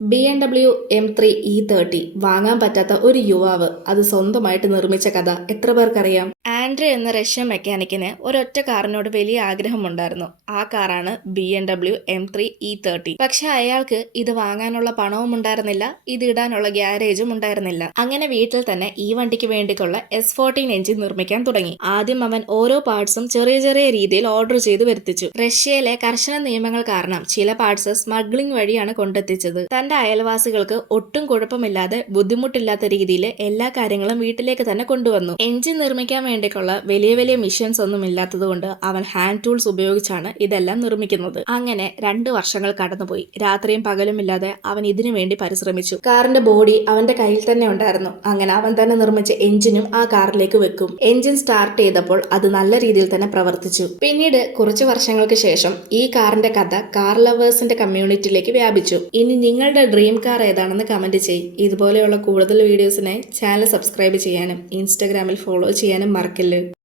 BMW M3 E30 വാങ്ങാൻ പറ്റാത്ത ഒരു യുവാവ് അത് സ്വന്തമായിട്ട് നിർമ്മിച്ച കഥ എത്ര പേർക്കറിയാം? ആൻഡ്രെ എന്ന റഷ്യൻ മെക്കാനിക്കിന് ഒരൊറ്റ കാറിനോട് വലിയ ആഗ്രഹമുണ്ടായിരുന്നു. ആ കാറാണ് BMW M3 E30. പക്ഷെ അയാൾക്ക് ഇത് വാങ്ങാനുള്ള പണവും ഉണ്ടായിരുന്നില്ല, ഇത് ഇടാനുള്ള ഗ്യാരേജും ഉണ്ടായിരുന്നില്ല. അങ്ങനെ വീട്ടിൽ തന്നെ ഈ വണ്ടിക്ക് വേണ്ടിയിട്ടുള്ള S14 എഞ്ചിൻ നിർമ്മിക്കാൻ തുടങ്ങി. ആദ്യം അവൻ ഓരോ പാർട്സും ചെറിയ ചെറിയ രീതിയിൽ ഓർഡർ ചെയ്ത് വരുത്തിച്ചു. റഷ്യയിലെ കർശന നിയമങ്ങൾ കാരണം ചില പാർട്സ് സ്മഗ്ലിംഗ് വഴിയാണ് കൊണ്ടെത്തിച്ചത്. തന്റെ അയൽവാസികൾക്ക് ഒട്ടും കുഴപ്പമില്ലാതെ ബുദ്ധിമുട്ടില്ലാത്ത രീതിയിൽ എല്ലാ കാര്യങ്ങളും വീട്ടിലേക്ക് തന്നെ കൊണ്ടുവന്നു. എഞ്ചിൻ നിർമ്മിക്കാൻ വേണ്ടിയിട്ടുള്ള വലിയ വലിയ മിഷൻസ് ഒന്നും ഇല്ലാത്തതുകൊണ്ട് അവൻ ഹാൻഡ് ടൂൾസ് ഉപയോഗിച്ചാണ് ഇതെല്ലാം നിർമ്മിക്കുന്നത്. അങ്ങനെ 2 വർഷങ്ങൾ കടന്നുപോയി. രാത്രിയും പകലുമില്ലാതെ അവൻ ഇതിനു വേണ്ടി പരിശ്രമിച്ചു. കാറിന്റെ ബോഡി അവന്റെ കയ്യിൽ തന്നെ ഉണ്ടായിരുന്നു. അങ്ങനെ അവൻ തന്നെ നിർമ്മിച്ച എഞ്ചിനും ആ കാറിലേക്ക് വെക്കും. എഞ്ചിൻ സ്റ്റാർട്ട് ചെയ്തപ്പോൾ അത് നല്ല രീതിയിൽ തന്നെ പ്രവർത്തിച്ചു. പിന്നീട് കുറച്ച് വർഷങ്ങൾക്ക് ശേഷം ഈ കാറിന്റെ കഥ കാർ ലവേഴ്സിന്റെ കമ്മ്യൂണിറ്റിയിലേക്ക് വ്യാപിച്ചു. ഇനി നിങ്ങളുടെ ഡ്രീം കാർ ഏതാണെന്ന് കമന്റ് ചെയ്യ്. ഇതുപോലെയുള്ള കൂടുതൽ വീഡിയോസിനായി ചാനൽ സബ്സ്ക്രൈബ് ചെയ്യാനും ഇൻസ്റ്റാഗ്രാമിൽ ഫോളോ ചെയ്യാനും മറക്കല്ല്.